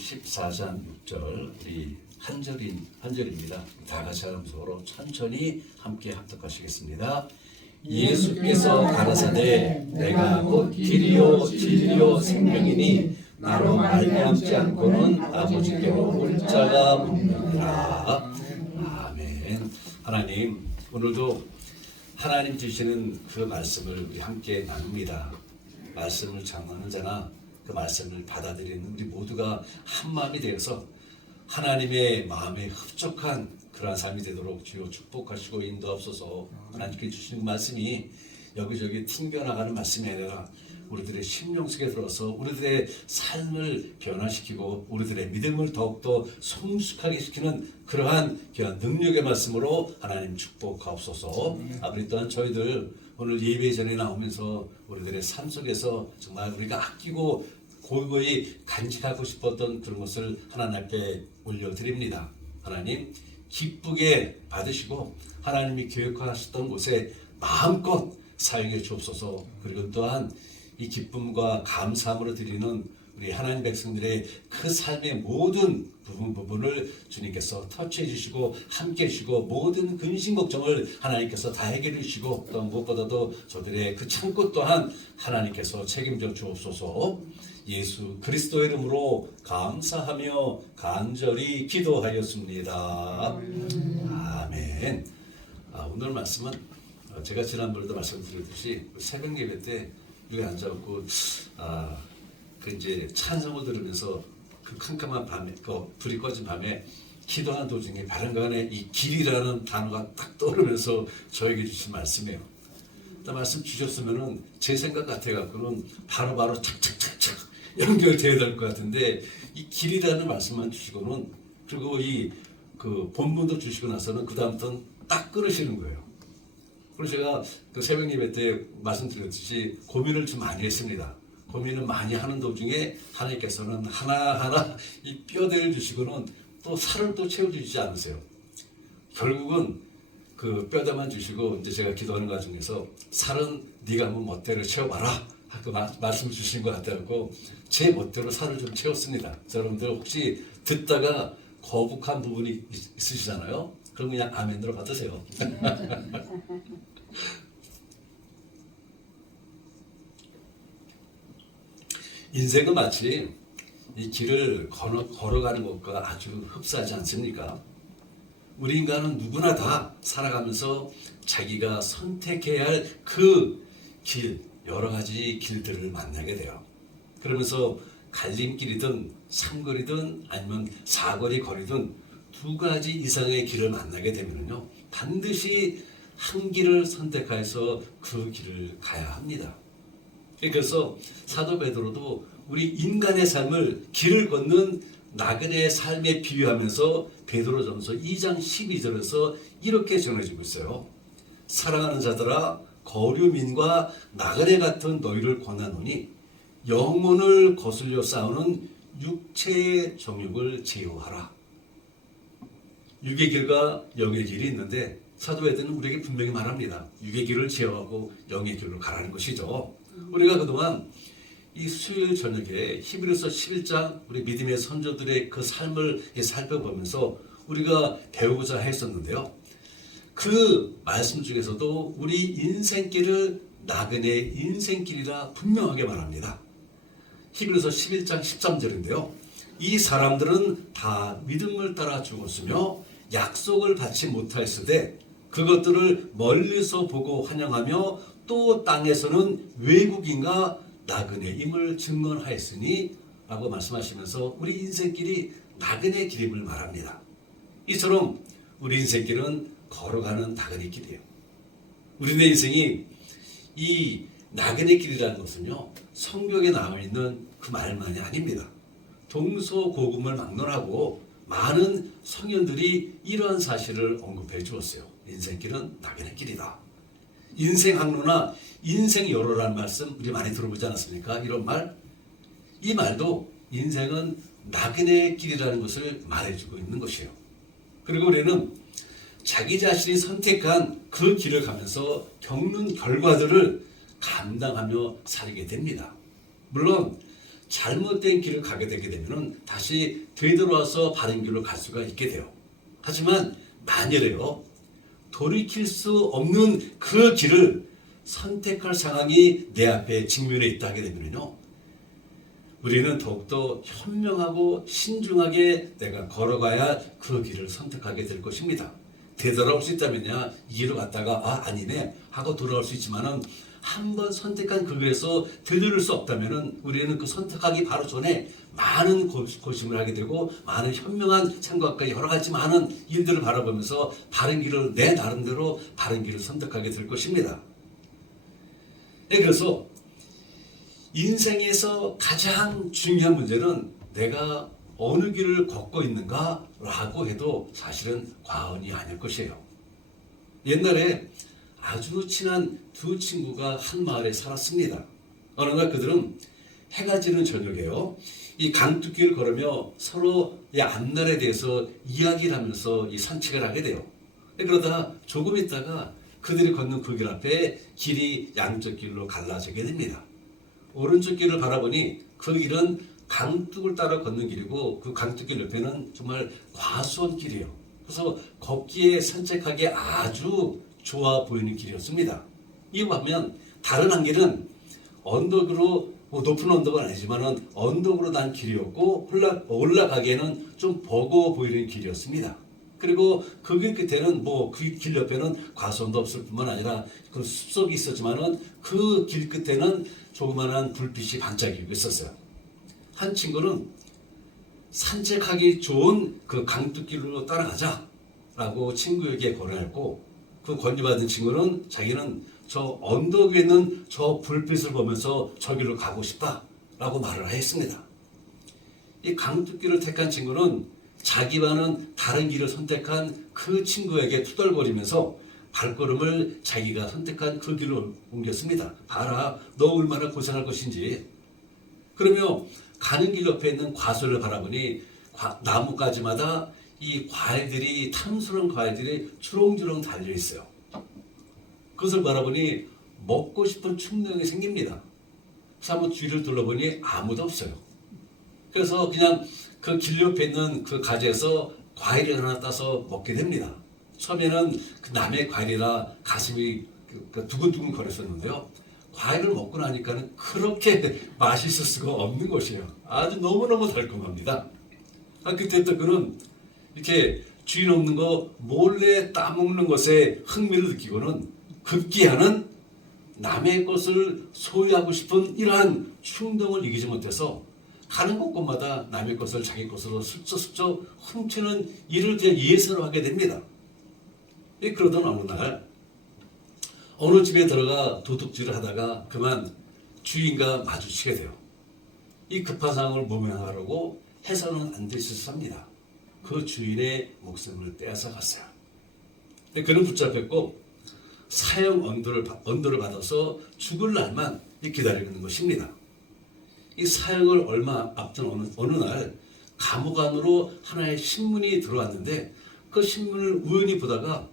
14장 6절 우리 한절입니다. 다 같이 함성으로 천천히 함께 합독하시겠습니다. 예수께서 가라사대 내가 곧 길이요 진리요 생명이니 나로 말미암지 않고는 아버지께로 올 자가 없느니라. 아멘. 하나님, 오늘도 하나님 주시는 그 말씀을 우리 함께 나눕니다. 말씀을 전하는 자나 그 말씀을 받아들이는 우리 모두가 한 마음이 되어서 하나님의 마음에 흡족한 그러한 삶이 되도록 주여 축복하시고 인도하옵소서. 하나님께 주시는 말씀이 여기저기 튕겨나가는 말씀이 아니라 우리들의 심령 속에 들어서 우리들의 삶을 변화시키고 우리들의 믿음을 더욱더 성숙하게 시키는 그러한 능력의 말씀으로 하나님 축복하옵소서. 아버지, 또한 저희들 오늘 예배 전에 나오면서 우리들의 삶 속에서 정말 우리가 아끼고 고고히 간직하고 싶었던 그런 것을 하나님 앞에 올려드립니다. 하나님, 기쁘게 받으시고 하나님이 계획하셨던 곳에 마음껏 사용해 주옵소서. 그리고 또한 이 기쁨과 감사함으로 드리는 우리 하나님 백성들의 그 삶의 모든 부분을 주님께서 터치해 주시고 함께 해주시고 모든 근심 걱정을 하나님께서 다 해결해 주시고 또 무엇보다도 저들의 그 창고 또한 하나님께서 책임져 주옵소서. 예수 그리스도의 이름으로 감사하며 간절히 기도하였습니다. 아멘. 오늘 말씀은 제가 지난번에도 말씀드렸듯이 새벽 예배 때 여기 앉아갖고 그 이제 찬송을 들으면서 그 캄캄한 밤에 그 불이 꺼진 밤에 기도하는 도중에 바람간에 이 길이라는 단어가 딱 떠오르면서 저에게 주신 말씀이에요. 말씀 주셨으면은 제 생각 같아갖고는 바로바로 착착착착 연결돼야 될 것 같은데 이 길이라는 말씀만 주시고는 그리고 이 그 본문도 주시고 나서는 그 다음부터는 딱 끊으시는 거예요. 그래서 제가 그 새벽 예배 때 말씀드렸듯이 고민을 좀 많이 했습니다. 고민을 많이 하는 도중에 하나님께서는 하나하나 이 뼈대를 주시고는 또 살을 또 채워주시지 않으세요. 결국은 그 뼈대만 주시고 이제 제가 기도하는 과정에서 살은 네가 한번 멋대로 채워봐라 그 말씀을 주신 것 같아서 제 멋대로 살을 좀 채웠습니다. 여러분들 혹시 듣다가 거북한 부분이 있으시잖아요. 그럼 그냥 아멘으로 받으세요. 인생은 마치 이 길을 걸어가는 것과 아주 흡사하지 않습니까? 우리 인간은 누구나 다 살아가면서 자기가 선택해야 할 그 길, 여러 가지 길들을 만나게 돼요. 그러면서 갈림길이든 삼거리든 아니면 사거리 거리든 두 가지 이상의 길을 만나게 되면요, 반드시 한 길을 선택해서 그 길을 가야 합니다. 그래서 사도 베드로도 우리 인간의 삶을 길을 걷는 나그네의 삶에 비유하면서 베드로전서 2장 12절에서 이렇게 전해지고 있어요. 사랑하는 자들아, 거류민과 나그네 같은 너희를 권하노니 영혼을 거슬려 싸우는 육체의 정욕을 제어하라. 육의 길과 영의 길이 있는데 사도 베드로는 우리에게 분명히 말합니다. 육의 길을 제어하고 영의 길로 가라는 것이죠. 우리가 그동안 이 수요일 저녁에 히브리서 11장 우리 믿음의 선조들의 그 삶을 살펴보면서 우리가 배우고자 했었는데요. 그 말씀 중에서도 우리 인생길을 나그네 인생길이라 분명하게 말합니다. 히브리서 11장 13절인데요. 이 사람들은 다 믿음을 따라 죽었으며 약속을 받지 못하였으되 그것들을 멀리서 보고 환영하며 또 땅에서는 외국인과 나그네임을 증언하였으니 라고 말씀하시면서 우리 인생길이 나그네 길임을 말합니다. 이처럼 우리 인생길은 걸어가는 나그네 길이에요. 우리네 인생이 이 나그네 길이라는 것은요, 성경에 나와 있는 그 말만이 아닙니다. 동서고금을 막론하고 많은 성현들이 이러한 사실을 언급해 주었어요. 인생길은 나그네 길이다. 인생학로나 인생여로라는 말씀 우리 많이 들어보지 않았습니까? 이런 말. 이 말도 인생은 나그네 길이라는 것을 말해주고 있는 것이에요. 그리고 우리는 자기 자신이 선택한 그 길을 가면서 겪는 결과들을 감당하며 살게 됩니다. 물론 잘못된 길을 가게 되게 되면 다시 되돌아와서 바른 길로 갈 수가 있게 돼요. 하지만 만일에요, 돌이킬 수 없는 그 길을 선택할 상황이 내 앞에 직면해 있다 하게 되면요, 우리는 더욱더 현명하고 신중하게 내가 걸어가야 그 길을 선택하게 될 것입니다. 되돌아올 수 있다면야 이 길로 갔다가 아니네 하고 돌아올 수 있지만은 한번 선택한 그 길에서 되돌릴 수 없다면은 우리는 그 선택하기 바로 전에 많은 고심을 하게 되고 많은 현명한 생각과 여러 가지 많은 일들을 바라보면서 바른 길을 내 나름대로 바른 길을 선택하게 될 것입니다. 그래서 인생에서 가장 중요한 문제는 내가 어느 길을 걷고 있는가라고 해도 사실은 과언이 아닐 것이에요. 옛날에 아주 친한 두 친구가 한 마을에 살았습니다. 어느 날 그들은 해가 지는 저녁에요, 이 강둑길을 걸으며 서로의 앞날에 대해서 이야기를 하면서 이 산책을 하게 돼요. 그러다 조금 있다가 그들이 걷는 그 길 앞에 길이 양쪽 길로 갈라지게 됩니다. 오른쪽 길을 바라보니 그 길은 강둑을 따라 걷는 길이고 그 강둑길 옆에는 정말 과수원 길이에요. 그래서 걷기에 산책하기에 아주 좋아 보이는 길이었습니다. 이거 보면 다른 한 길은 언덕으로, 높은 언덕은 아니지만 언덕으로 난 길이었고 올라가기에는 좀 버거워 보이는 길이었습니다. 그리고 그 길 끝에는 그 길 옆에는 과수원도 없을 뿐만 아니라 그 숲속이 있었지만은 그 길 끝에는 조그만한 불빛이 반짝이고 있었어요. 한 친구는 산책하기 좋은 그 강둑길로 따라가자라고 친구에게 권했고, 그 권유받은 친구는 자기는 저 언덕 위에 있는 저 불빛을 보면서 저길로 가고 싶다라고 말을 했습니다. 이 강둑길을 택한 친구는 자기와는 다른 길을 선택한 그 친구에게 투덜거리면서 발걸음을 자기가 선택한 그 길로 옮겼습니다. 봐라, 너 얼마나 고생할 것인지. 그러며 가는 길 옆에 있는 과수를 바라보니 나뭇가지마다 이 과일들이, 탐스러운 과일들이 주렁주렁 달려 있어요. 그것을 바라보니 먹고 싶은 충동이 생깁니다. 그래서 한번 주위를 둘러보니 아무도 없어요. 그래서 그냥 그 길 옆에 있는 그 가지에서 과일을 하나 따서 먹게 됩니다. 처음에는 그 남의 과일이라 가슴이 두근두근 거렸었는데요, 과일을 먹고 나니까는 그렇게 맛있을 수가 없는 것이에요. 아주 너무너무 달콤합니다. 그때부터 그는 이렇게 주인 없는 거 몰래 따먹는 것에 흥미를 느끼고는 급기야는 남의 것을 소유하고 싶은 이러한 충동을 이기지 못해서 가는 곳곳마다 남의 것을 자기 것으로 슬쩍슬쩍 훔치는 일을 그냥 예사로 하게 됩니다. 그러던 어느 날 어느 집에 들어가 도둑질을 하다가 그만 주인과 마주치게 돼요. 이 급한 상황을 모면하려고 해서는 안 될 짓을 합니다. 그 주인의 목숨을 빼앗아 갔어요. 그는 붙잡혔고 사형 언도를 받아서 죽을 날만 기다리고 있는 것입니다. 이 사형을 얼마 앞둔 어느 날 감옥 안으로 하나의 신문이 들어왔는데 그 신문을 우연히 보다가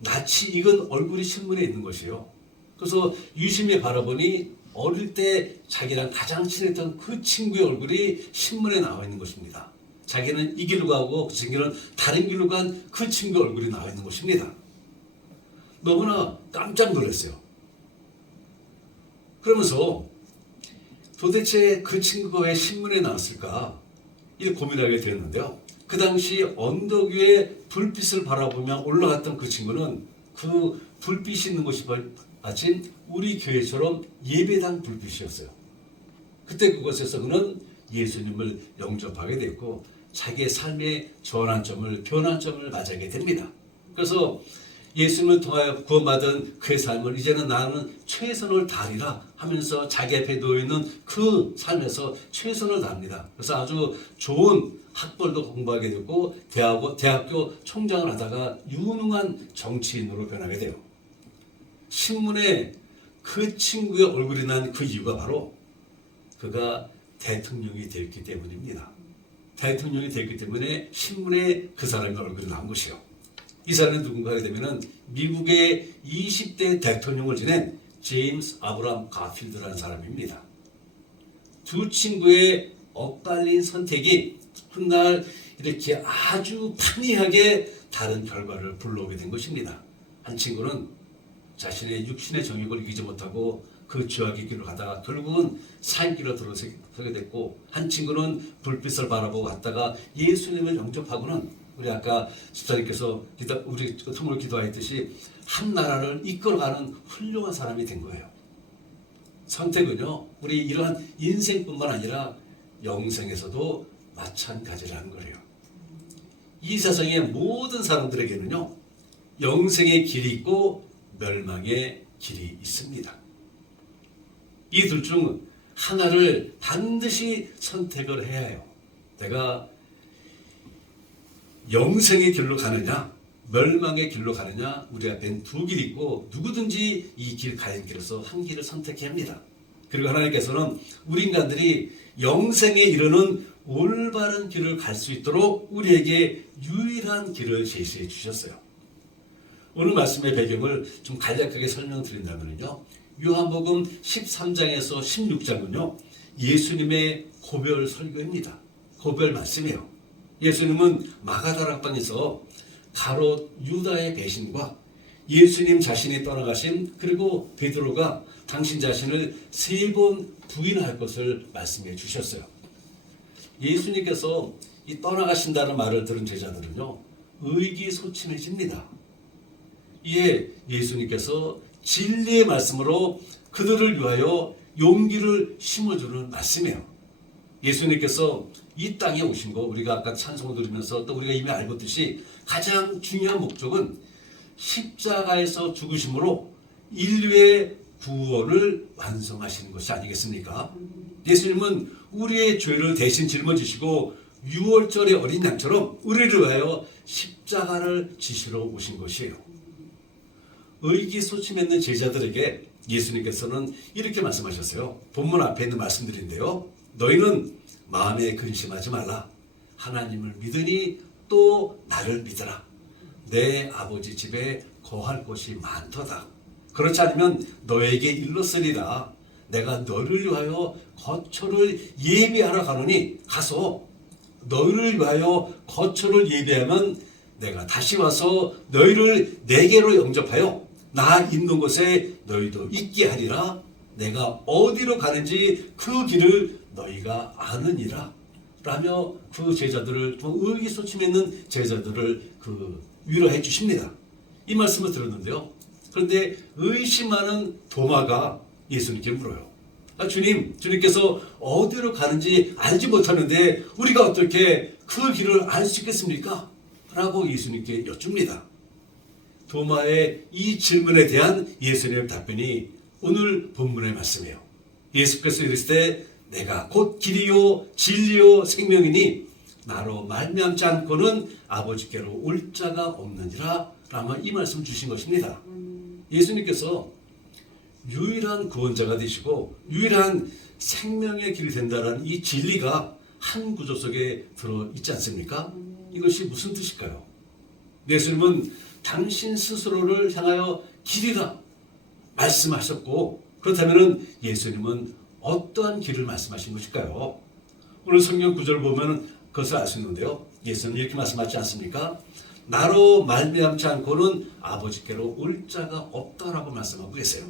낯이 익은 얼굴이 신문에 있는 것이에요. 그래서 유심히 바라보니 어릴 때 자기랑 가장 친했던 그 친구의 얼굴이 신문에 나와 있는 것입니다. 자기는 이 길로 가고 그 친구는 다른 길로 간 그 친구의 얼굴이 나와 있는 것입니다. 너무나 깜짝 놀랐어요. 그러면서 도대체 그 친구가 왜 신문에 나왔을까 이 고민하게 되었는데요. 그 당시 언덕 위에 불빛을 바라보며 올라갔던 그 친구는 그 불빛이 있는 곳이 마침 우리 교회처럼 예배당 불빛이었어요. 그때 그곳에서 그는 예수님을 영접하게 됐고 자기의 삶의 변환점을 맞이하게 됩니다. 그래서 예수님을 통하여 구원받은 그의 삶을 이제는 나는 최선을 다하리라 하면서 자기 앞에 놓여있는 그 삶에서 최선을 다합니다. 그래서 아주 좋은 학벌도 공부하게 되고 대학교 총장을 하다가 유능한 정치인으로 변하게 돼요. 신문에 그 친구의 얼굴이 난 그 이유가 바로 그가 대통령이 되었기 때문입니다. 대통령이 되었기 때문에 신문에 그 사람의 얼굴이 나온 것이요. 이 사람은 누군가 하게 되면은 미국의 20대 대통령을 지낸 제임스 아브라함 가필드라는 사람입니다. 두 친구의 엇갈린 선택이 훗날 이렇게 아주 판이하게 다른 결과를 불러오게 된 것입니다. 한 친구는 자신의 육신의 정욕을 이기지 못하고 그 죄악의 길을 가다가 결국은 사인길로 들어서게 됐고, 한 친구는 불빛을 바라보고 갔다가 예수님을 영접하고는 우리 아까 집사님께서 우리 통으로 기도하였듯이 한 나라를 이끌어가는 훌륭한 사람이 된 거예요. 선택은요, 우리 이러한 인생뿐만 아니라 영생에서도 마찬가지라는 거예요. 이 세상의 모든 사람들에게는요, 영생의 길이 있고 멸망의 길이 있습니다. 이 둘 중 하나를 반드시 선택을 해야 해요. 내가 영생의 길로 가느냐 멸망의 길로 가느냐, 우리 앞엔 두 길이 있고 누구든지 이 길 가는 길에서 한 길을 선택해야 합니다. 그리고 하나님께서는 우리 인간들이 영생에 이르는 올바른 길을 갈 수 있도록 우리에게 유일한 길을 제시해 주셨어요. 오늘 말씀의 배경을 좀 간략하게 설명드린다면요, 요한복음 13장에서 16장은요 예수님의 고별 설교입니다. 고별 말씀이에요. 예수님은 마가다락방에서 가롯 유다의 배신과 예수님 자신이 떠나가심, 그리고 베드로가 당신 자신을 3번 부인할 것을 말씀해 주셨어요. 예수님께서 이 떠나가신다는 말을 들은 제자들은요 의기소침해집니다. 이에 예수님께서 진리의 말씀으로 그들을 위하여 용기를 심어주는 말씀이에요. 예수님께서 이 땅에 오신 거 우리가 아까 찬송을 들으면서 또 우리가 이미 알고 있듯이 가장 중요한 목적은 십자가에서 죽으심으로 인류의 구원을 완성하시는 것이 아니겠습니까? 예수님은 우리의 죄를 대신 짊어지시고 6월절의 어린 양처럼 우리를 위하여 십자가를 지시러 오신 것이에요. 의기소침했는 제자들에게 예수님께서는 이렇게 말씀하셨어요. 본문 앞에 있는 말씀들인데요, 너희는 마음에 근심하지 말라. 하나님을 믿으니 또 나를 믿으라. 내 아버지 집에 거할 곳이 많도다. 그렇지 않으면 너에게 일렀으리라. 내가 너를 위하여 거처를 예비하러 가노니 가서 너희를 위하여 거처를 예비하면 내가 다시 와서 너희를 내게로 영접하여 나 있는 곳에 너희도 있게 하리라. 내가 어디로 가는지 그 길을 너희가 아느니라. 라며 그 제자들을, 의기소침했는 제자들을 위로해 주십니다. 이 말씀을 들었는데요, 그런데 의심하는 도마가 예수님께 물어요. 주님께서 어디로 가는지 알지 못하는데 우리가 어떻게 그 길을 알 수 있겠습니까? 라고 예수님께 여쭙니다. 도마의 이 질문에 대한 예수님의 답변이 오늘 본문의 말씀이에요. 예수께서 이르시되 내가 곧 길이요 진리요 생명이니 나로 말미암지 않고는 아버지께로 올 자가 없느니라. 라며 이 말씀 주신 것입니다. 예수님께서 유일한 구원자가 되시고 유일한 생명의 길이 된다는 이 진리가 한 구조 속에 들어있지 않습니까? 이것이 무슨 뜻일까요? 예수님은 당신 스스로를 향하여 길이라 말씀하셨고, 그렇다면 예수님은 어떠한 길을 말씀하신 것일까요? 오늘 성경 구절을 보면 그것을 알 수 있는데요, 예수님은 이렇게 말씀하지 않습니까? 나로 말미암지 않고는 아버지께로 올 자가 없다라고 말씀하고 계세요.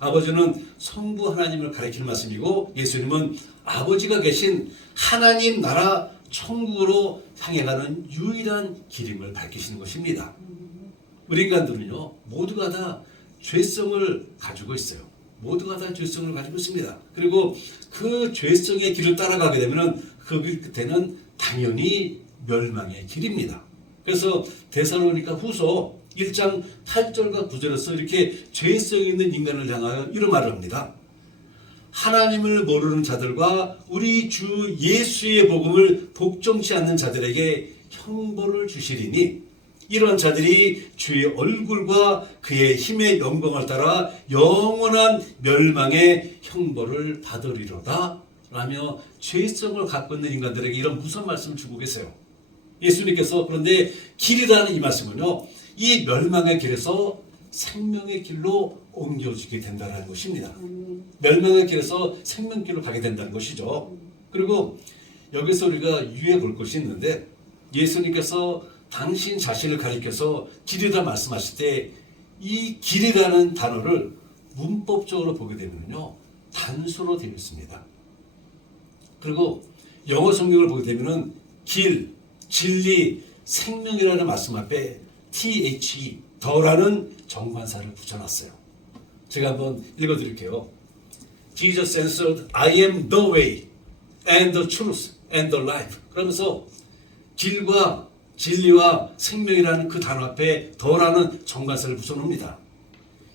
아버지는 성부 하나님을 가리키는 말씀이고, 예수님은 아버지가 계신 하나님 나라 천국으로 향해 가는 유일한 길임을 밝히시는 것입니다. 우리 인간들은요 모두가 다 죄성을 가지고 있어요. 모두가 다 죄성을 가지고 있습니다. 그리고 그 죄성의 길을 따라가게 되면 그 길 끝에는 당연히 멸망의 길입니다. 그래서 데살로니가 후서 1장 8절과 9절에서 이렇게 죄성 있는 인간을 향하여 이런 말을 합니다. 하나님을 모르는 자들과 우리 주 예수의 복음을 복종치 않는 자들에게 형벌을 주시리니 이런 자들이 주의 얼굴과 그의 힘의 영광을 따라 영원한 멸망의 형벌을 받으리로다. 라며 죄성을 갖고 있는 인간들에게 이런 무서운 말씀을 주고 계세요. 예수님께서 그런데 길이라는 이 말씀은요, 이 멸망의 길에서 생명의 길로 옮겨주게 된다는 것입니다. 멸망의 길에서 생명길로 가게 된다는 것이죠. 그리고 여기서 우리가 유의해 볼 것이 있는데, 예수님께서 당신 자신을 가리켜서 길이라 말씀하실 때 이 길이라는 단어를 문법적으로 보게 되면요, 단수로 되어 있습니다. 그리고 영어 성경을 보게 되면은 길, 진리, 생명이라는 말씀 앞에 THE, 더라는 정관사를 붙여놨어요. 제가 한번 읽어드릴게요. Jesus answered, I am the way and the truth and the life. 그러면서 길과 진리와 생명이라는 그 단어 앞에 더라는 정관사를 붙여놓습니다.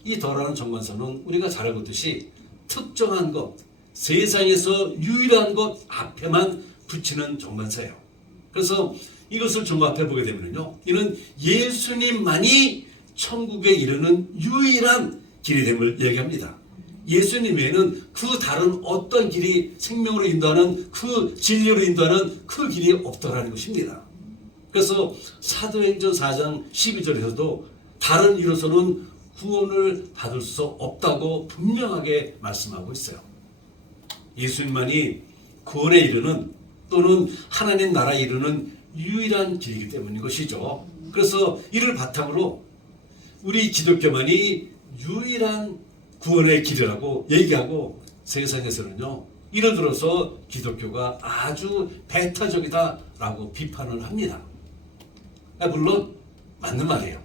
이 더라는 정관사는 우리가 잘 알고 있듯이 특정한 것, 세상에서 유일한 것 앞에만 붙이는 정관사예요. 그래서 이것을 종합해 보게 되면요, 이는 예수님만이 천국에 이르는 유일한 길이 됨을 얘기합니다. 예수님 외에는 그 다른 어떤 길이 생명으로 인도하는, 그 진리로 인도하는 그 길이 없더라는 것입니다. 그래서 사도행전 4장 12절에서도 다른 이로서는 구원을 받을 수 없다고 분명하게 말씀하고 있어요. 예수님만이 구원에 이르는, 또는 하나님 나라에 이르는 유일한 길이기 때문인 것이죠. 그래서 이를 바탕으로 우리 기독교만이 유일한 구원의 길이라고 얘기하고, 세상에서는요, 이를 들어서 기독교가 아주 배타적이다라고 비판을 합니다. 물론 맞는 말이에요.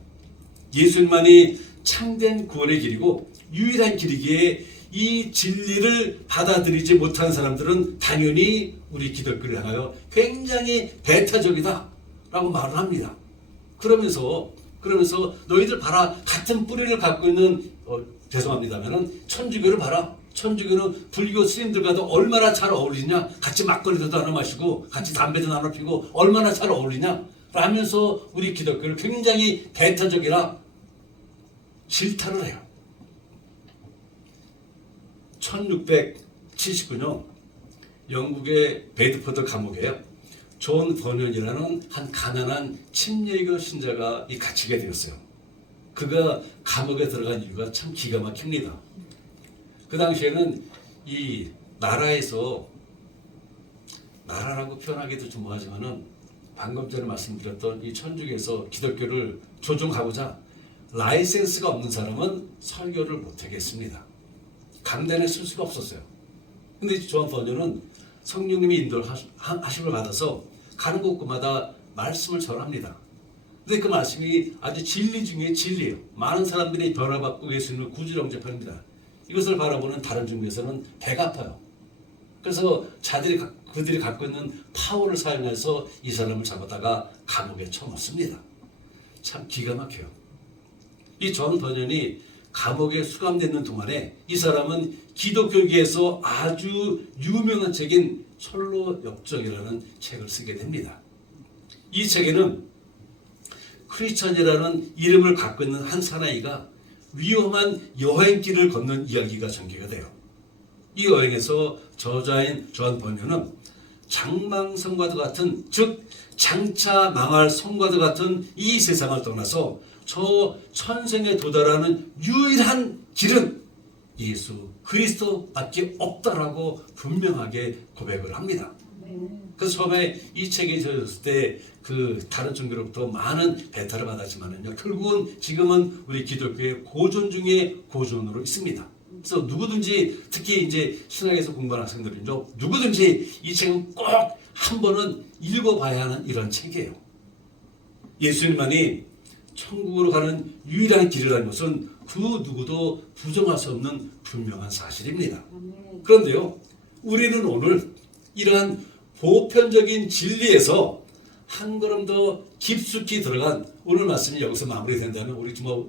예수님만이 참된 구원의 길이고 유일한 길이기에 이 진리를 받아들이지 못한 사람들은 당연히 우리 기독교를 향하여 굉장히 배타적이다라고 말을 합니다. 그러면서 너희들 봐라, 같은 뿌리를 갖고 있는, 죄송합니다만은 천주교를 봐라. 천주교는 불교 스님들과도 얼마나 잘 어울리냐, 같이 막걸리도 나눠 마시고 같이 담배도 나눠 피고 얼마나 잘 어울리냐 라면서 우리 기독교를 굉장히 배타적이라 질타를 해요. 1679년 영국의 베드포드 감옥에요, 존 버년이라는 한 가난한 침례교 신자가 갇히게 되었어요. 그가 감옥에 들어간 이유가 참 기가 막힙니다. 그 당시에는 이 나라에서, 나라라고 표현하기도 좀 뭐하지만은 방금 전에 말씀드렸던 이 천주교에서 기독교를 조종하고자 라이센스가 없는 사람은 설교를 못하게 했습니다. 강단에 쓸 수가 없었어요. 근데 존 버년은 성령님이 인도를 하심을 받아서 가는 곳마다 말씀을 전합니다. 근데 그 말씀이 아주 진리 중에 진리예요. 많은 사람들이 변화받고 예수님을 구주로 영접합니다. 이것을 바라보는 다른 종교에서는 배가 아파요. 그래서 그들이 갖고 있는 파워를 사용해서 이 사람을 잡아다가 감옥에 쳐넣습니다. 참 기가 막혀요. 이 존 버년이 감옥에 수감되는 동안에 이 사람은 기독교계에서 아주 유명한 책인 철로 역정이라는 책을 쓰게 됩니다. 이 책에는 크리스천이라는 이름을 갖고 있는 한 사나이가 위험한 여행길을 걷는 이야기가 전개가 돼요. 이 여행에서 저자인 존 버년은 장망성과도 같은, 즉 장차 망할 성과도 같은 이 세상을 떠나서 저 천생에 도달하는 유일한 길은 예수 그리스도밖에 없다라고 분명하게 고백을 합니다. 그래서 처음에 이 책이 저졌을 때 그 다른 종교로부터 많은 배타를 받았지만은요, 결국은 지금은 우리 기독교의 고전 중에 고전으로 있습니다. 그래서 누구든지, 특히 이제 신학에서 공부하는 학생들은요, 누구든지 이 책은 꼭 한 번은 읽어봐야 하는 이런 책이에요. 예수님만이 천국으로 가는 유일한 길이라는 것은 그 누구도 부정할 수 없는 분명한 사실입니다. 그런데요, 우리는 오늘 이러한 보편적인 진리에서 한 걸음 더 깊숙이 들어간, 오늘 말씀이 여기서 마무리된다면 우리 정말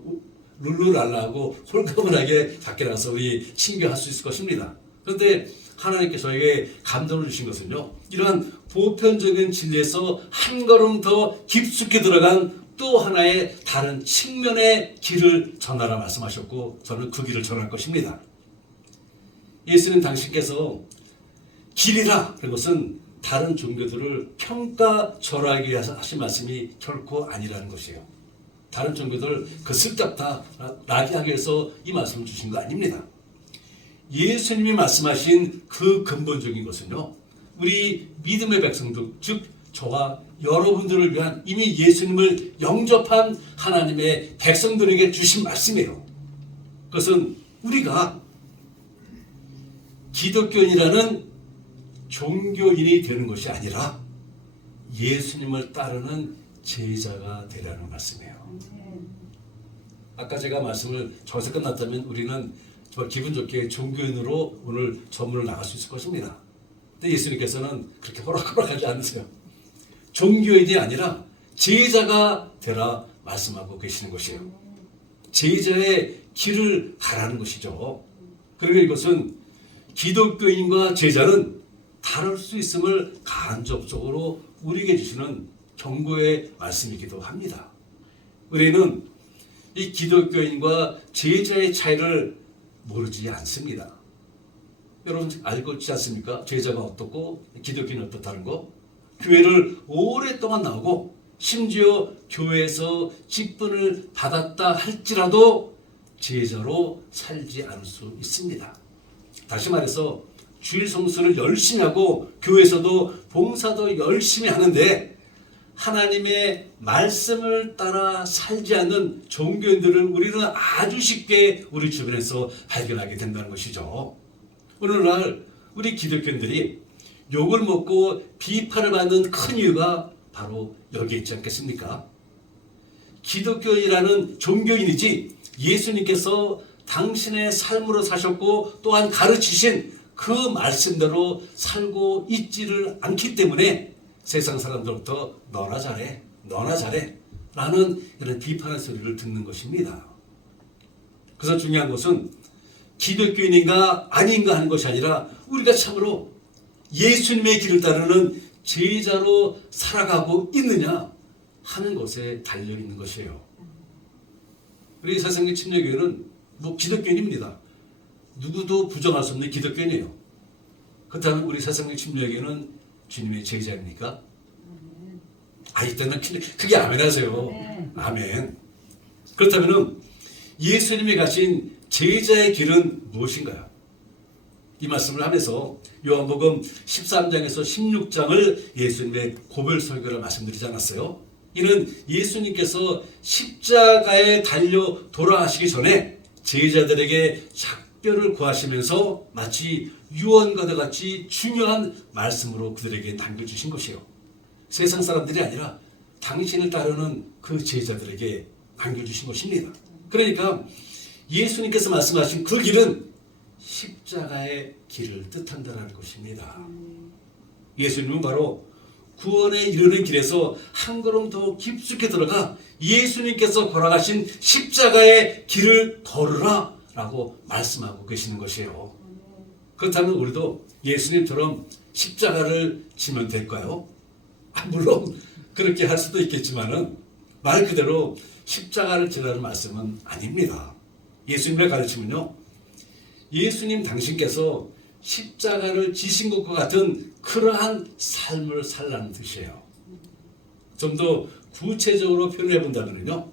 룰루랄라하고 홀가분하게 밖에 나가서 우리 친교할 수 있을 것입니다. 그런데 하나님께 저에게 감동을 주신 것은요, 이러한 보편적인 진리에서 한 걸음 더 깊숙이 들어간 또 하나의 다른 측면의 길을 전하라 말씀하셨고, 저는 그 길을 전할 것입니다. 예수님 당신께서 길이라 그런 것은 다른 종교들을 평가절하하기 위해서 하신 말씀이 결코 아니라는 것이에요. 다른 종교들 그 쓸데없다 라게 하기 위해서 이 말씀을 주신 거 아닙니다. 예수님이 말씀하신 그 근본적인 것은요, 우리 믿음의 백성들, 즉 저와 여러분들을 위한 이미 예수님을 영접한 하나님의 백성들에게 주신 말씀이에요. 그것은 우리가 기독교인이라는 종교인이 되는 것이 아니라 예수님을 따르는 제자가 되라는 말씀이에요. 아까 제가 말씀을 저기서 끝났다면 우리는 기분 좋게 종교인으로 오늘 전문을 나갈 수 있을 것입니다. 근데 예수님께서는 그렇게 호락호락하지 않으세요. 종교인이 아니라 제자가 되라 말씀하고 계시는 것이에요. 제자의 길을 가라는 것이죠. 그리고 이것은 기독교인과 제자는 다를 수 있음을 간접적으로 우리에게 주시는 경고의 말씀이기도 합니다. 우리는 이 기독교인과 제자의 차이를 모르지 않습니다. 여러분 알고 있지 않습니까? 제자가 어떻고 기독교인은 어떻다는 거? 교회를 오랫동안 나오고 심지어 교회에서 직분을 받았다 할지라도 제자로 살지 않을 수 있습니다. 다시 말해서 주일 성수를 열심히 하고 교회에서도 봉사도 열심히 하는데 하나님의 말씀을 따라 살지 않는 종교인들을 우리는 아주 쉽게 우리 주변에서 발견하게 된다는 것이죠. 오늘날 우리 기독교인들이 욕을 먹고 비판을 받는 큰 이유가 바로 여기에 있지 않겠습니까? 기독교인이라는 종교인이지 예수님께서 당신의 삶으로 사셨고 또한 가르치신 그 말씀대로 살고 있지를 않기 때문에 세상 사람들로부터 너나 잘해, 너나 잘해 라는 이런 비판의 소리를 듣는 것입니다. 그래서 중요한 것은 기독교인인가 아닌가 하는 것이 아니라 우리가 참으로 예수님의 길을 따르는 제자로 살아가고 있느냐 하는 것에 달려있는 것이에요. 우리 사생교 침례교회는 기독교인입니다. 누구도 부정할 수 없는 기독교인이에요. 그렇다면 우리 사생교 침례교회는 주님의 제자입니까? 이때는 크게 아멘 하세요. 아멘. 그렇다면 예수님이 가신 제자의 길은 무엇인가요? 이 말씀을 하면서 요한복음 13장에서 16장을 예수님의 고별 설교를 말씀드리지 않았어요? 이는 예수님께서 십자가에 달려 돌아가시기 전에 제자들에게 작별을 구하시면서 마치 유언과도 같이 중요한 말씀으로 그들에게 남겨주신 것이에요. 세상 사람들이 아니라 당신을 따르는 그 제자들에게 남겨주신 것입니다. 그러니까 예수님께서 말씀하신 그 길은 십자가의 길을 뜻한다는 것입니다. 예수님은 바로 구원에 이르는 길에서 한 걸음 더 깊숙이 들어가 예수님께서 걸어가신 십자가의 길을 걸으라 라고 말씀하고 계시는 것이에요. 그렇다면 우리도 예수님처럼 십자가를 지면 될까요? 물론 그렇게 할 수도 있겠지만은 말 그대로 십자가를 지라는 말씀은 아닙니다. 예수님의 가르침은요, 예수님 당신께서 십자가를 지신 것과 같은 그러한 삶을 살라는 뜻이에요. 좀 더 구체적으로 표현해 본다면요,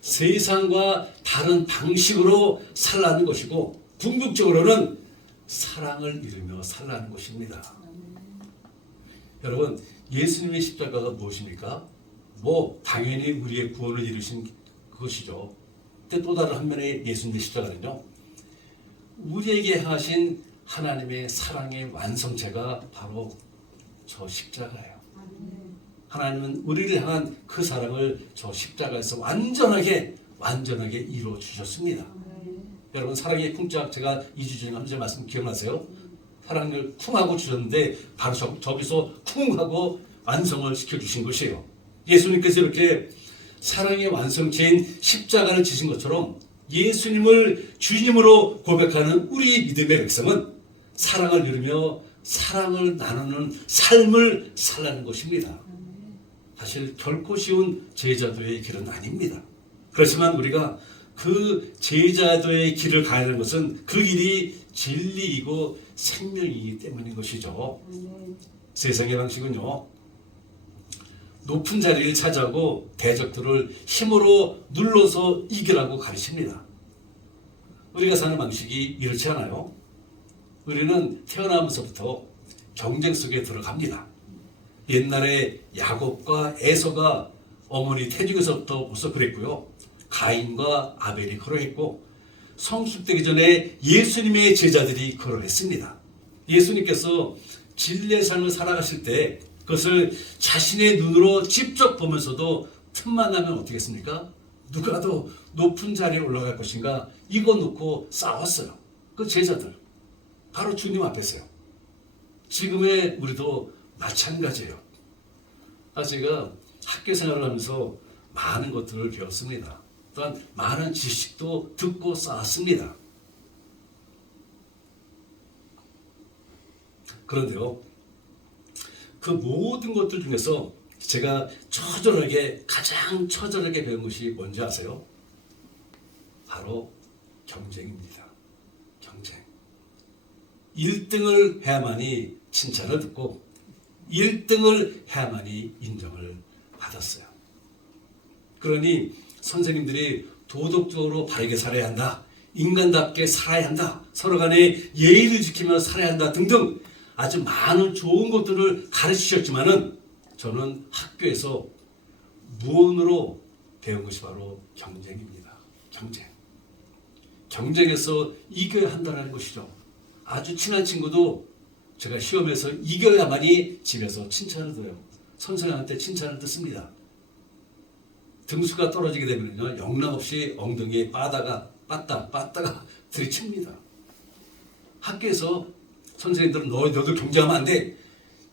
세상과 다른 방식으로 살라는 것이고 궁극적으로는 사랑을 이루며 살라는 것입니다. 여러분, 예수님의 십자가가 무엇입니까? 당연히 우리의 구원을 이루신 그것이죠. 근데 또 다른 한면의 예수님의 십자가는요, 우리에게 행하신 하나님의 사랑의 완성체가 바로 저 십자가예요. 하나님은 우리를 향한 그 사랑을 저 십자가에서 완전하게 이루어 주셨습니다. 여러분, 사랑의 쿵짝, 제가 2주 전에 한번 말씀 기억나세요? 사랑을 쿵 하고 주셨는데 바로 저기서 쿵 하고 완성을 시켜주신 것이에요. 예수님께서 이렇게 사랑의 완성체인 십자가를 지신 것처럼 예수님을 주님으로 고백하는 우리 믿음의 백성은 사랑을 이루며 사랑을 나누는 삶을 살라는 것입니다. 사실 결코 쉬운 제자도의 길은 아닙니다. 그렇지만 우리가 그 제자도의 길을 가야 하는 것은 그 길이 진리이고 생명이기 때문인 것이죠. 세상의 방식은요, 높은 자리를 차지하고 대적들을 힘으로 눌러서 이기라고 가르칩니다. 우리가 사는 방식이 이렇지 않아요? 우리는 태어나면서부터 경쟁 속에 들어갑니다. 옛날에 야곱과 에서가 어머니 태중에서부터 벌써 그랬고요. 가인과 아벨이 그러했고, 성숙되기 전에 예수님의 제자들이 그러했습니다. 예수님께서 진리의 삶을 살아가실 때 그것을 자신의 눈으로 직접 보면서도 틈만 나면 어떻겠습니까? 누가 더 높은 자리에 올라갈 것인가 이거 놓고 싸웠어요. 그 제자들 바로 주님 앞에서요. 지금의 우리도 마찬가지예요. 제가 학교 생활을 하면서 많은 것들을 배웠습니다. 또한 많은 지식도 듣고 쌓았습니다. 그런데요, 그 모든 것들 중에서 제가 가장 처절하게 배운 것이 뭔지 아세요? 바로 경쟁입니다. 경쟁. 1등을 해야만이 칭찬을 듣고 1등을 해야만이 인정을 받았어요. 그러니 선생님들이 도덕적으로 바르게 살아야 한다, 인간답게 살아야 한다, 서로 간에 예의를 지키며 살아야 한다 등등 아주 많은 좋은 것들을 가르치셨지만은 저는 학교에서 무언으로 배운 것이 바로 경쟁입니다. 경쟁. 경쟁에서 이겨야 한다는 것이죠. 아주 친한 친구도 제가 시험에서 이겨야만이 집에서 칭찬을 들어요. 선생님한테 칭찬을 듣습니다. 등수가 떨어지게 되면요, 영락없이 엉덩이에 빠다가 들이칩니다. 학교에서 선생님들은 너도 경쟁하면 안 돼,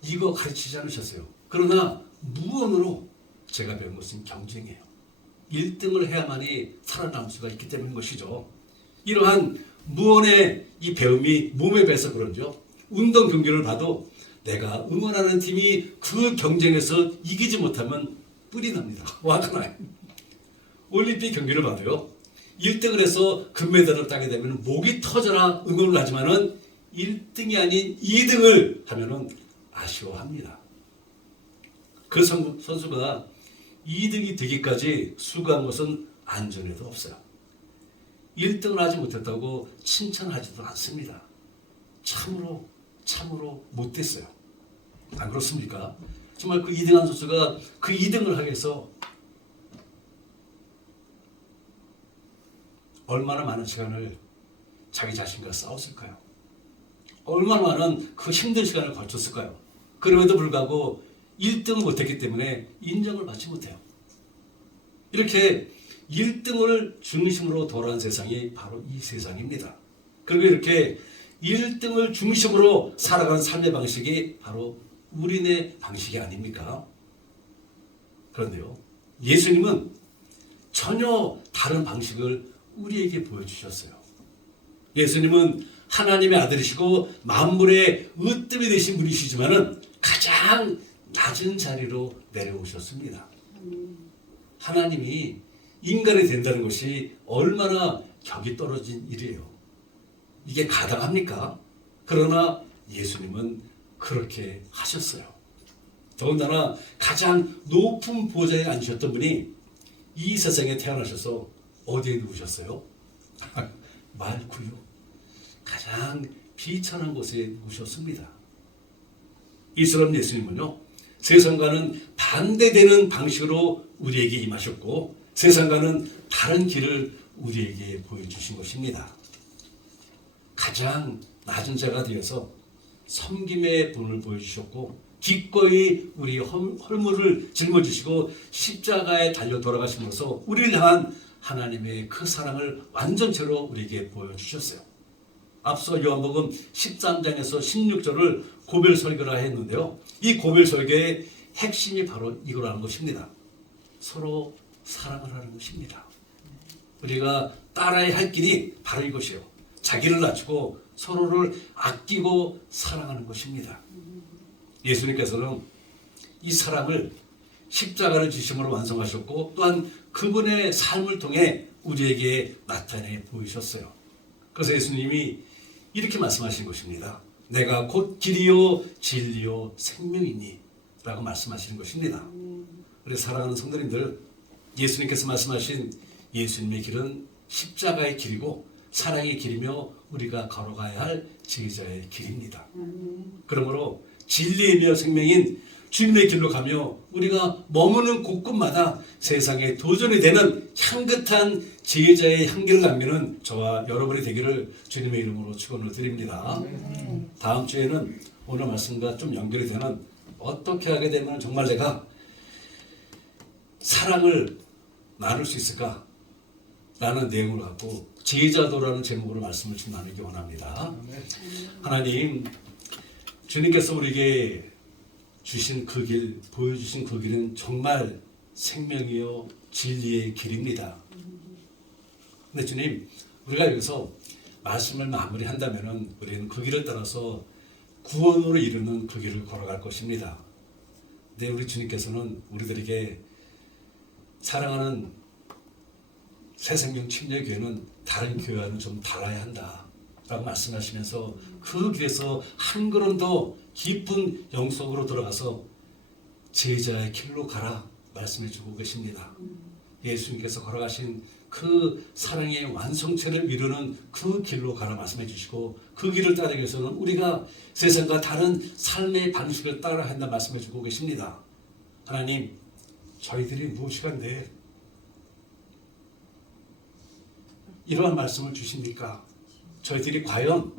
이거 가르치지 않으셨어요. 그러나 무언으로 제가 배운 것은 경쟁이에요. 1등을 해야만이 살아남을 수가 있기 때문인 것이죠. 이러한 무언의 이 배움이 몸에 배서 그런죠. 운동 경기를 봐도 내가 응원하는 팀이 그 경쟁에서 이기지 못하면 뿔이 납니다. 화가 나요. 올림픽 경기를 봐도요, 1등을 해서 금메달을 따게 되면 목이 터져라 응원을 하지만은 1등이 아닌 2등을 하면은 아쉬워합니다. 그 선수가 2등이 되기까지 수고한 것은 안전에도 없어요. 1등을 하지 못했다고 칭찬하지도 않습니다. 참으로 못됐어요. 안 그렇습니까? 정말 그 2등한 선수가 그 2등을 하기 위해서 얼마나 많은 시간을 자기 자신과 싸웠을까요? 얼마나 많은 그 힘든 시간을 거쳤을까요? 그럼에도 불구하고 1등을 못했기 때문에 인정을 받지 못해요. 이렇게 1등을 중심으로 돌아간 세상이 바로 이 세상입니다. 그리고 이렇게 1등을 중심으로 살아가는 삶의 방식이 바로 우리네 방식이 아닙니까? 그런데요, 예수님은 전혀 다른 방식을 우리에게 보여주셨어요. 예수님은 하나님의 아들이시고 만물의 으뜸이 되신 분이시지만은 가장 낮은 자리로 내려오셨습니다. 하나님이 인간이 된다는 것이 얼마나 격이 떨어진 일이에요. 이게 가당합니까? 그러나 예수님은 그렇게 하셨어요. 더군다나 가장 높은 보좌에 앉으셨던 분이 이 세상에 태어나셔서 어디에 누우셨어요? 말구유. 가장 비천한 곳에 누우셨습니다. 이스라엘 예수님은요, 세상과는 반대되는 방식으로 우리에게 임하셨고 세상과는 다른 길을 우리에게 보여주신 것입니다. 가장 낮은 자가 되어서 섬김의 분을 보여주셨고 기꺼이 우리 헐물을 짊어지시고 십자가에 달려 돌아가심으로써 우리를 향한 하나님의 그 사랑을 완전체로 우리에게 보여주셨어요. 앞서 요한복음 13장에서 16절을 고별 설교라 했는데요, 이 고별 설교의 핵심이 바로 이거라는 것입니다. 서로 사랑을 하는 것입니다. 우리가 따라야 할 길이 바로 이것이에요. 자기를 낮추고 서로를 아끼고 사랑하는 것입니다. 예수님께서는 이 사랑을 십자가를 지심으로 완성하셨고 또한 그분의 삶을 통해 우리에게 나타내 보이셨어요. 그래서 예수님이 이렇게 말씀하신 것입니다. 내가 곧 길이요 진리요 생명이니 라고 말씀하시는 것입니다. 우리 사랑하는 성도님들, 예수님께서 말씀하신 예수님의 길은 십자가의 길이고 사랑의 길이며 우리가 걸어가야 할 제자의 길입니다. 그러므로 진리이며 생명인 주님의 길로 가며 우리가 머무는 곳곳마다 세상에 도전이 되는 향긋한 제자의 향기를 남기는 저와 여러분이 되기를 주님의 이름으로 축원을 드립니다. 다음 주에는 오늘 말씀과 좀 연결이 되는 어떻게 하게 되면 정말 내가 사랑을 나눌 수 있을까? 라는 내용을 갖고 제자도라는 제목으로 말씀을 좀 나누기 원합니다. 하나님, 주님께서 우리에게 주신 그 길, 보여주신 그 길은 정말 생명이요 진리의 길입니다. 근데 주님, 우리가 여기서 말씀을 마무리한다면 우리는 그 길을 따라서 구원으로 이르는 그 길을 걸어갈 것입니다. 근데 우리 주님께서는 우리들에게 사랑하는 새생명 침례교회는 다른 교회와는 좀 달라야 한다 라고 말씀하시면서 그 길에서 한 걸음 더 깊은 영성으로 들어가서 제자의 길로 가라 말씀해 주고 계십니다. 예수님께서 걸어가신 그 사랑의 완성체를 이루는 그 길로 가라 말씀해 주시고 그 길을 따르기 위해서는 우리가 세상과 다른 삶의 방식을 따라야 한다 말씀해 주고 계십니다. 하나님, 저희들이 무엇이간데 이러한 말씀을 주십니까? 저희들이 과연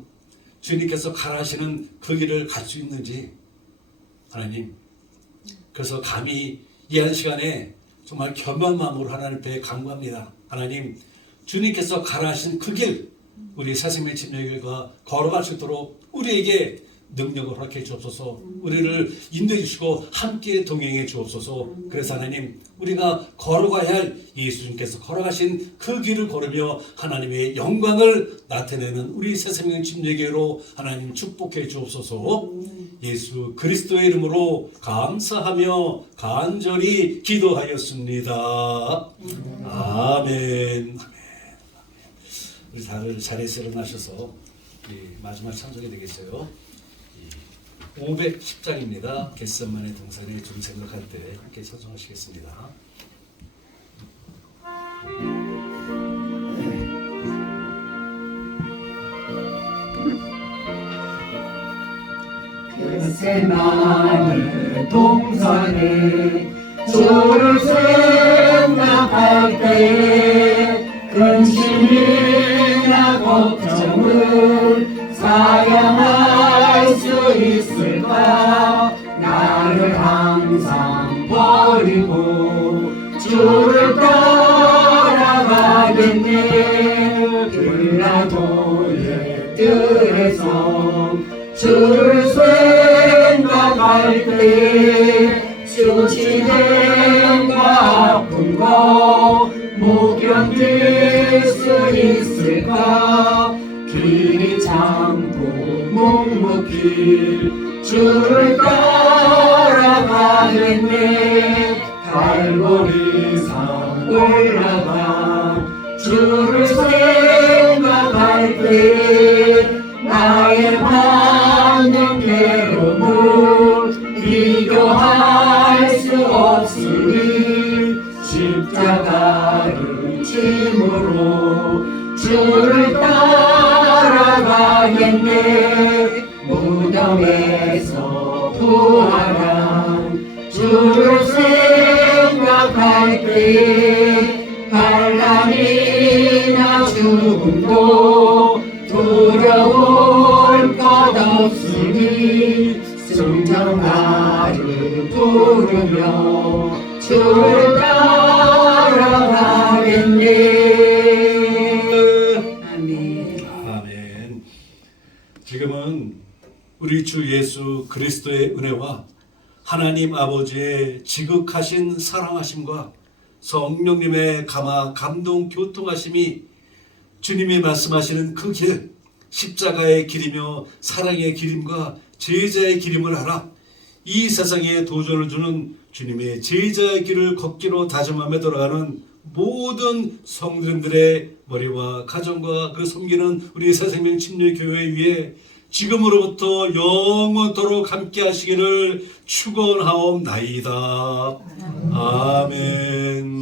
주님께서 가라 하시는 그 길을 갈 수 있는지 하나님, 그래서 감히 이 한 시간에 정말 겸허한 마음으로 하나님 앞에 간구합니다. 하나님, 주님께서 가라 하신 그 길 우리 새생명 침례교회가 걸어갈 수 있도록 우리에게 능력을 허락해 주옵소서. 우리를 인도해 주시고 함께 동행해 주옵소서. 그래서 하나님, 우리가 걸어가야 할 예수님께서 걸어가신 그 길을 걸으며 하나님의 영광을 나타내는 우리 새생명 침례교회로 하나님 축복해 주옵소서. 예수 그리스도의 이름으로 감사하며 간절히 기도하였습니다. 아멘. 우리 다들 자리에서 일어나셔서 마지막 찬송이 되겠어요. 510장입니다. 겟세마네 동산에 좀 생각할 때 함께 찬송하시겠습니다. 겟세마네 동산에 주를 생각할 때 근심이나 걱정을 사양할 수 있을까? 나를 항상 버리고 주를 따라가겠네. 빌라도의 뜰에서 주를 생각할 때 수치됨과 아픈 거 못 견딜 수 있을까? 길이 참고 묵묵히 주를 따라가겠네. 갈보리산 올라가 주를 생각할 때 나의 받는 괴로움을 비교할 수 없으니 십자가를 짐으로 주를 따라가겠네. 무덤에서 부활한 주를 생각할 때 환난이나 죽음도 두려울 것 없으니 승전가를 부르며 주를 따라가겠네. 아멘. 아멘. 지금은 우리 주 예수 그리스도의 은혜와 하나님 아버지의 지극하신 사랑하심과 성령님의 감동 교통하심이 주님이 말씀하시는 그 길, 십자가의 길이며 사랑의 길임과 제자의 길임을 알아 이 세상에 도전을 주는 주님의 제자의 길을 걷기로 다짐하며 돌아가는 모든 성도님들의 머리와 가정과 그 섬기는 우리 새생명 침례교회 위에 지금으로부터 영원토록 함께 하시기를 축원하옵나이다. 아멘.